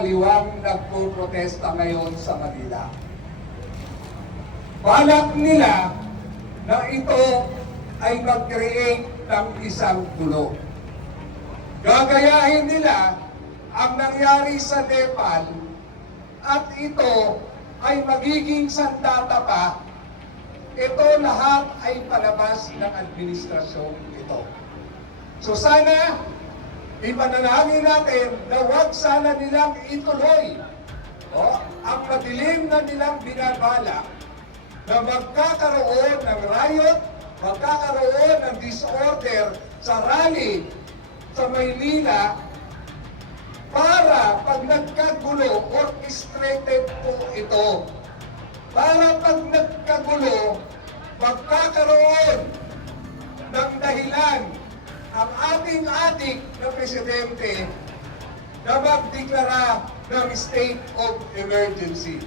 kaliwang nagpo-protesta ngayon sa Manila. Balak nila na ito ay mag-create ng isang gulo. Gagayahin nila ang nangyari sa Nepal at ito ay magiging sandata pa. Ito lahat ay palabas ng administrasyong ito. So sana, ipanalangin natin na huwag sana nilang ituloy ang madilim na nilang binabalak na magkakaroon ng riot, magkakaroon ng disorder sa rally sa Maynila para pag nagkagulo, orchestrated po ito. Para pag nagkagulo, magkakaroon ng dahilan ang ating adik na presidente na magdeklara ng state of emergency.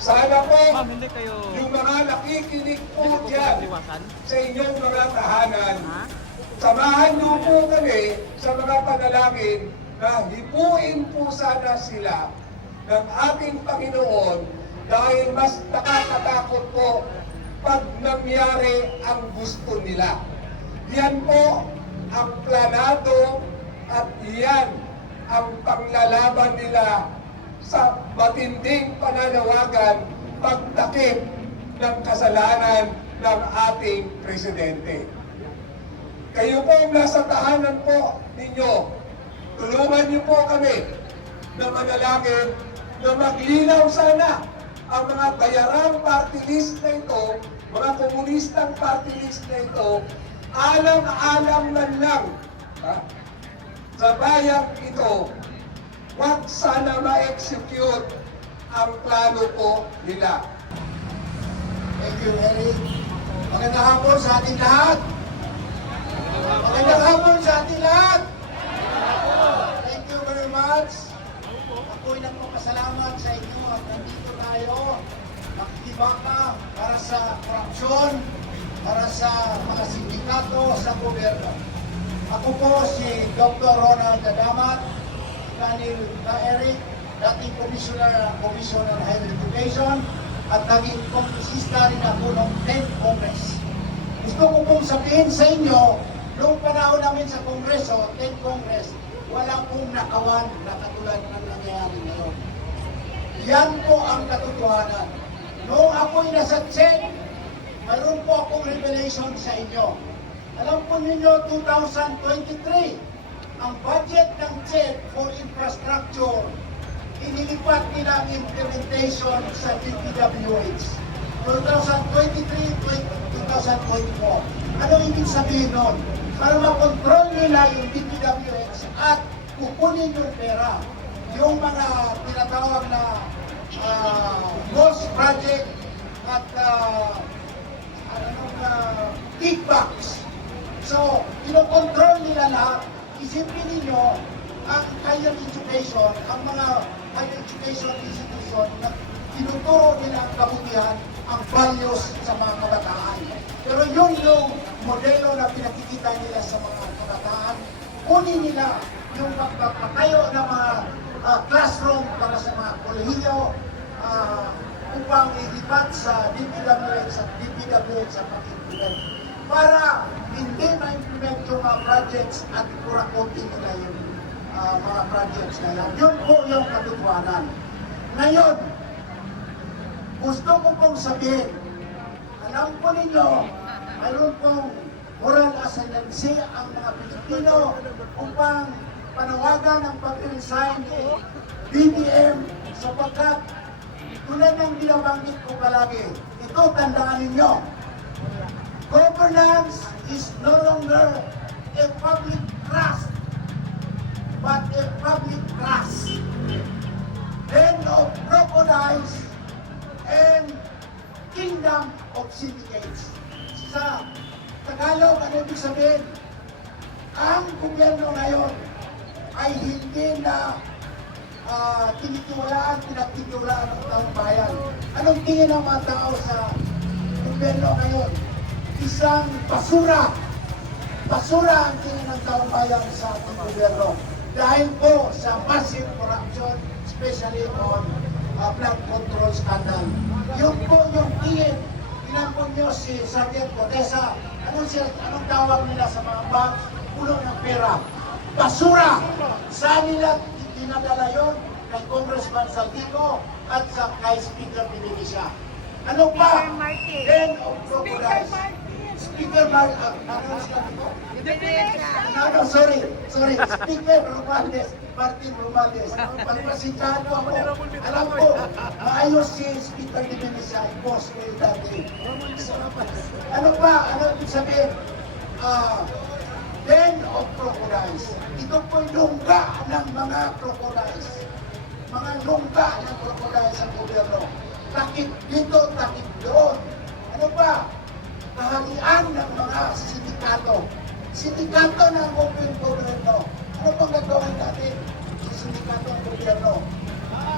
Sana po, yung mga nakikinig po dyan sa inyong mga tahanan, samahan niyo po kami sa mga panalangin na hipuin po sana sila ng ating Panginoon dahil mas nakakatakot po pag nangyari ang gusto nila. Yan po ang planado at yan ang panglalaban nila sa matinding pananawagan pagtakip ng kasalanan ng ating presidente. Kayo po nasa tahanan po ninyo, tulungan niyo po kami na manalangin na maglinaw sana ang mga bayarang party list na ito, mga komunistang party list na ito, alam-alam man lang sa bayang ito, wag sana ma-execute ang plano po nila. Thank you, Eric. Magandang hapon sa ating lahat. Magandang hapon sa ating lahat. Thank you very much. Ako'y nagpapasalamat sa inyo at nandito tayo makikibaka para sa korupsyon, para sa mga sindikato sa gobyerno. Ako po si Dr. Ronald Gadamat, Kanil na Eric, dating Commissioner on Higher Education at naging kongresista rin ako ng 10th Congress. Gusto ko pong sabihin sa inyo, noong panahon namin sa Kongreso, 10th Congress, wala pong nakawan na katulad ng nangyayari ngayon. Yan po ang katotohanan. Noong ako'y nasa CHED, mayroon po akong revelation sa inyo. Alam po ninyo, 2023, ang budget ng CHED for infrastructure, inilipat nila ang implementation sa DPWH. 2023-2024. Ano ibig sabihin nun? Para makontrol nila yung DPWH at kukunin yung pera. Yung mga tinatawag na ghost project at kickbacks. So, kinokontrol nila lahat. Isipin ninyo, ang higher education, ang mga higher education institution na tinuturo nila ang kabutihan, ang values sa mga kabataan. Pero yun yung modelo na pinakikita nila sa mga kabataan. Kunin nila yung pagpapatayo ng mga classroom para sa mga kolehiyo upang ilipat sa DPWH at DPWH sa pag-implement. Para hindi ma-implement yung mga projects at kurakotin nila yung mga projects na yan. Yun po yung katotohanan. Ngayon, gusto ko pong sabihin, alam po ninyo, mayroon pong moral ascendancy ang mga Pilipino upang panawagan ang pag-resign ni BBM sapagkat tulad ng binabanggit ko palagi, ito tandaan ninyo, governance is no longer a public trust, but a public trust. Den of crocodiles and kingdom of syndicates. Sa Tagalog, ano ibig sabihin? Ang gobyerno ngayon ay hindi na pinagtitiwalaan ng taong bayan. Anong tingin ng mga tao sa gobyerno ngayon? Isang basura. Basura ang tingin ng taong bayan sa ating gobyerno. dahil po sa massive corruption, especially on blood control scandal. Yun po yung tingin. Tinampon nyo si Sergeant Cotesa. Anong tawag nila sa mga bank? Pulo ng pera. Basura! Saan nila dinadala yun? Kay Congressman Saldico at sa kay Speaker Pinilicia. Ano pa? Den of crocodiles. Speaker Martin. Sorry. Speaker Romualdez. Martin Romualdez. Pagpasitahan ko ako. Alam ko, maayos si Speaker Pinilicia. Boss ko yung dati. Ano pa? Ano ibig sabihin? Den of crocodiles. Ito po yung lungga ng mga crocodiles. Mga lungga ng crocodiles sa gobyerno. Takip dito, takip doon. Ano ba? Kaharian ng mga sindikato. Sindikato ng gobyerno. Ano bang gagawin natin sa sindikato ng gobyerno?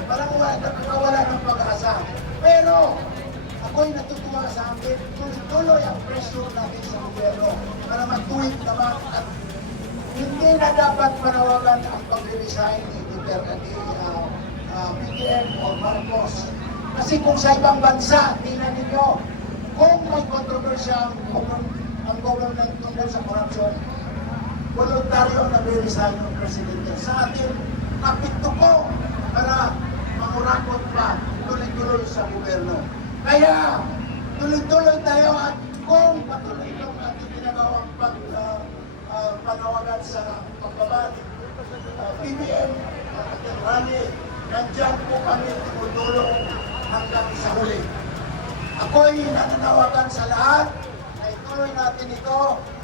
Parang nakakawala ng pag-asa. Pero, ako'y natutuwa sa akin, tuloy-tuloy ang pressure natin sa gobyerno para matuwid naman at hindi na dapat panawagan ang pag-resign ni Duterte ni BBM o Marcos. Kasi kung sa ibang bansa, tingnan ninyo, kung may kontrobersya ang government tungkol sa korupsyon, voluntaryo na resign ng presidente. Sa atin, kapito po para mangurakot pa tuloy-tuloy sa gobyerno. Kaya, tuloy-tuloy tayo at kung patuloy itong ating ginagawang panawagan sa pagbabalik, BBM at rally, nandyan po kami tumutulong hanggang sa huli. Ako'y nananawagan sa lahat na ituloy natin ito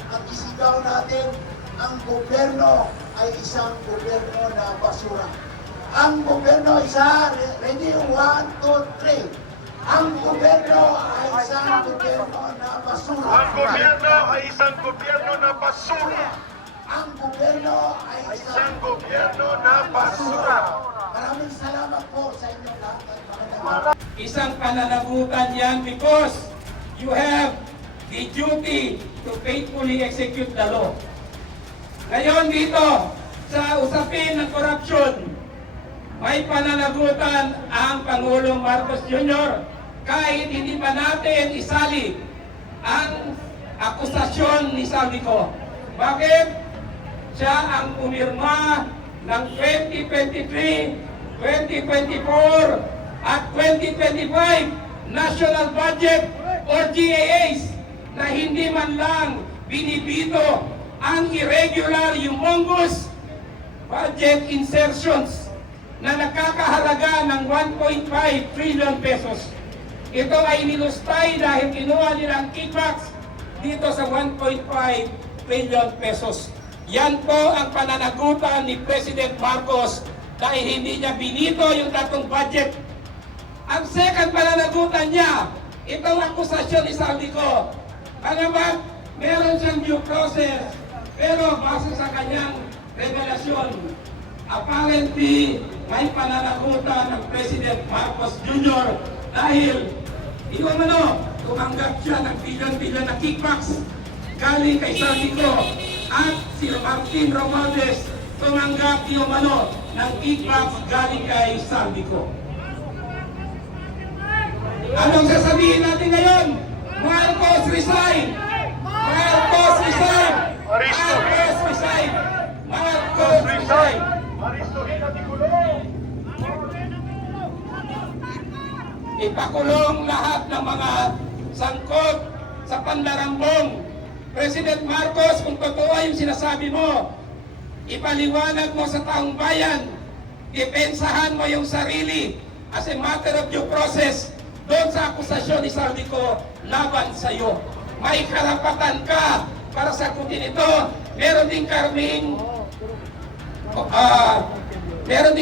at isigaw natin ang gobyerno ay isang gobyerno na basura. Ang gobyerno isa, ready, 1, 2, 3. Ang gobyerno ay isang gobyerno na basura. Ang gobyerno ay isang gobyerno na basura. Ang gobyerno ay Isang gobyerno na basura. Maraming salamat po sa inyong lahat. Isang pananagutan yan because you have the duty to faithfully execute the law. Ngayon dito, sa usapin ng korupsyon, may pananagutan ang Pangulong Marcos Jr. kahit hindi pa natin isali ang akusasyon ni Saldico. Bakit? Siya ang pumirma ng 2023, 2024 at 2025 National Budget or GAAs na hindi man lang binibito ang irregular, humongous budget insertions na nakakahalaga ng 1.5 trillion pesos. Ito ay nilustay dahil kinuha nila ang kickbacks dito sa 1.5 trillion pesos. Yan po ang pananagutan ni President Marcos dahil hindi niya binito yung datong budget. Ang second pananagutan niya, itong akusasyon ni Saldico. Ano ba? Meron siyang due process, pero base sa kanyang revelasyon, apparently may pananagutan ng President Marcos Jr. dahil tumanggap siya ng bilyon-bilyon na kickbacks galing kay Saldico at si Martin Romualdez tumanggap ng kickbacks galing kay Saldico. Anong sasabihin natin ngayon? Marcos resign! Marcos resign! Marcos resign! Marcos resign! Aristohin at ikulong! Ipakulong lahat ng mga sangkot sa pandarambong. President Marcos, kung totoo yung sinasabi mo, ipaliwanag mo sa taong bayan, depensahan mo yung sarili as a matter of due process doon sa akusasyon ni Saldico laban sa iyo. May karapatan ka para sagutin ito. Meron din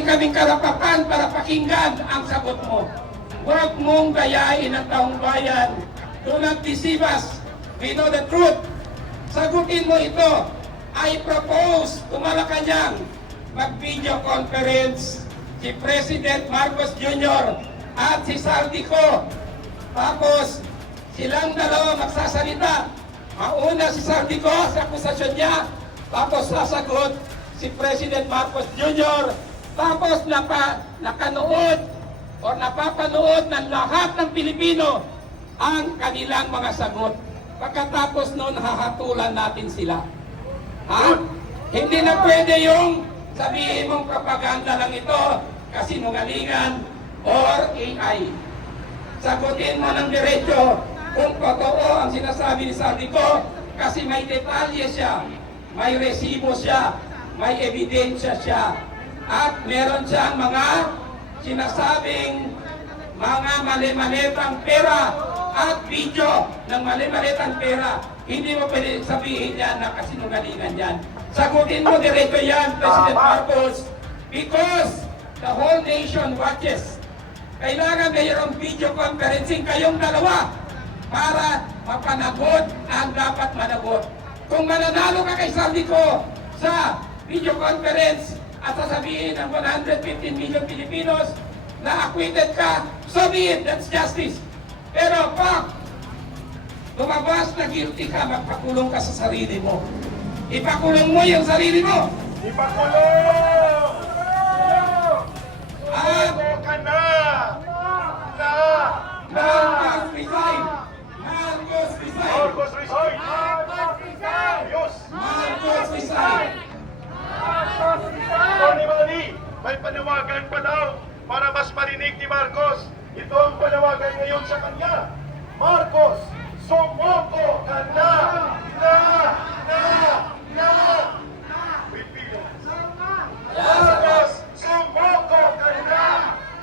kaming karapatan para pakinggan ang sagot mo. Huwag mong gayain ang taong bayan. Do not deceive us. We know the truth. Sagutin mo ito. I propose to Malacanang mag-video conference si President Marcos Jr. at si Saldico. Tapos silang dalawa magsasalita. Mauna si Saldico sa akusasyon niya, tapos sasagot si President Marcos Jr. Tapos nakanood o napapanood ng lahat ng Pilipino ang kanilang mga sagot. Pagkatapos noon, hahatulan natin sila. Ha? Hindi na pwede yung sabihin mong propaganda lang ito, kasinungalingan, or AI. Sagutin mo ng diretso kung totoo ang sinasabi ni Saldico kasi may detalye siya, may resibo siya, may ebidensya siya, at meron siyang mga sinasabing mga mali-malitang pera at video ng mali-malitang pera. Hindi mo pwede sabihin yan na kasinungalingan yan. Sagutin mo diretso yan, President Marcos, because the whole nation watches. Kailangan mayroong video conferencing kayong dalawa para mapanagot ang dapat managot. Kung mananalo ka kay Saldico sa video conference at sasabihin ng 115 million Filipinos na acquitted ka, so be it, that's justice. Pero pag lumabas na guilty ka, magpakulong ka sa sarili mo. Ipakulong mo yung sarili mo. Ipakulong! At Ano ka na? Na! Marcos resign! Marcos resign! Marcos resign! Ayos! Marcos resign! Tony Manny, may panawagan pa daw para mas marinig ni Marcos. Ito ang panawagan ngayon sa kanya. Marcos, sumoko ka na! Na! Na! Na! Pilipino. Marcos, sumoko ka na!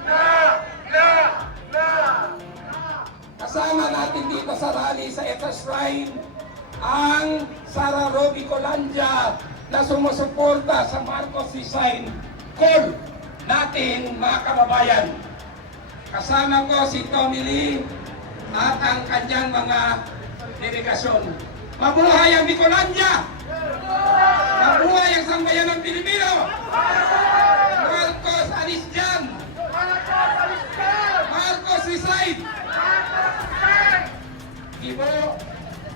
Na! Na! Na! Kasama natin dito sa rally sa ETA Shrine ang Sara Roby Colandia na sumusuporta sa Marcos resign call natin, mga kababayan. Kasama ko si Tommy Lee at ang kanyang mga delegasyon. Mabuhay ang Bicolandia! Mabuhay ang sambayan ng Pilipino! Marcos alis dyan! Marcos resign! Ibo,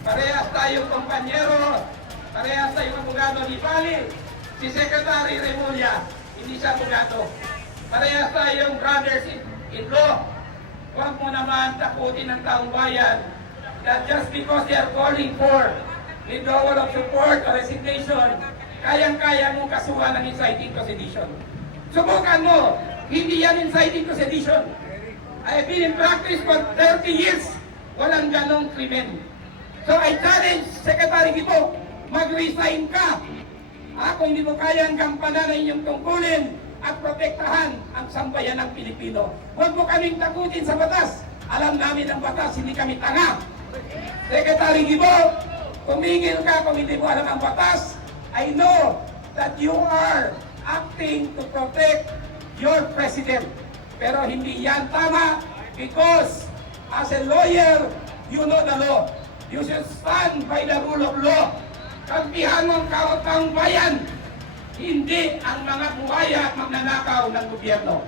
parehas tayong kumpanyero, parehas tayong abogado ni Bali, si Secretary Remulla, hindi siya abogado. Parehas tayong brothers-in-law. Huwag mo naman takutin ng taong bayan that just because they are calling for withdrawal of support or resignation, kayang-kaya mong kasuhan ng inciting to sedition. Subukan mo, hindi yan inciting to sedition. I've been in practice for 30 years. Walang ganong krimen. So I challenge Secretary Gibo, mag-resign ka. Kung hindi mo kaya ang gampanan ng inyong tungkulin at protektahan ang sambayan ng Pilipino. Huwag mo kaming takutin sa batas. Alam namin ang batas, hindi kami tanga. Secretary Gibo, tumigil ka kung hindi mo alam ang batas. I know that you are acting to protect your president. Pero hindi yan tama because as a lawyer, you know the law. You should stand by the rule of law. Kampihan mo ang kaotang bayan, hindi ang mga buhaya at magnanakaw ng gobyerno.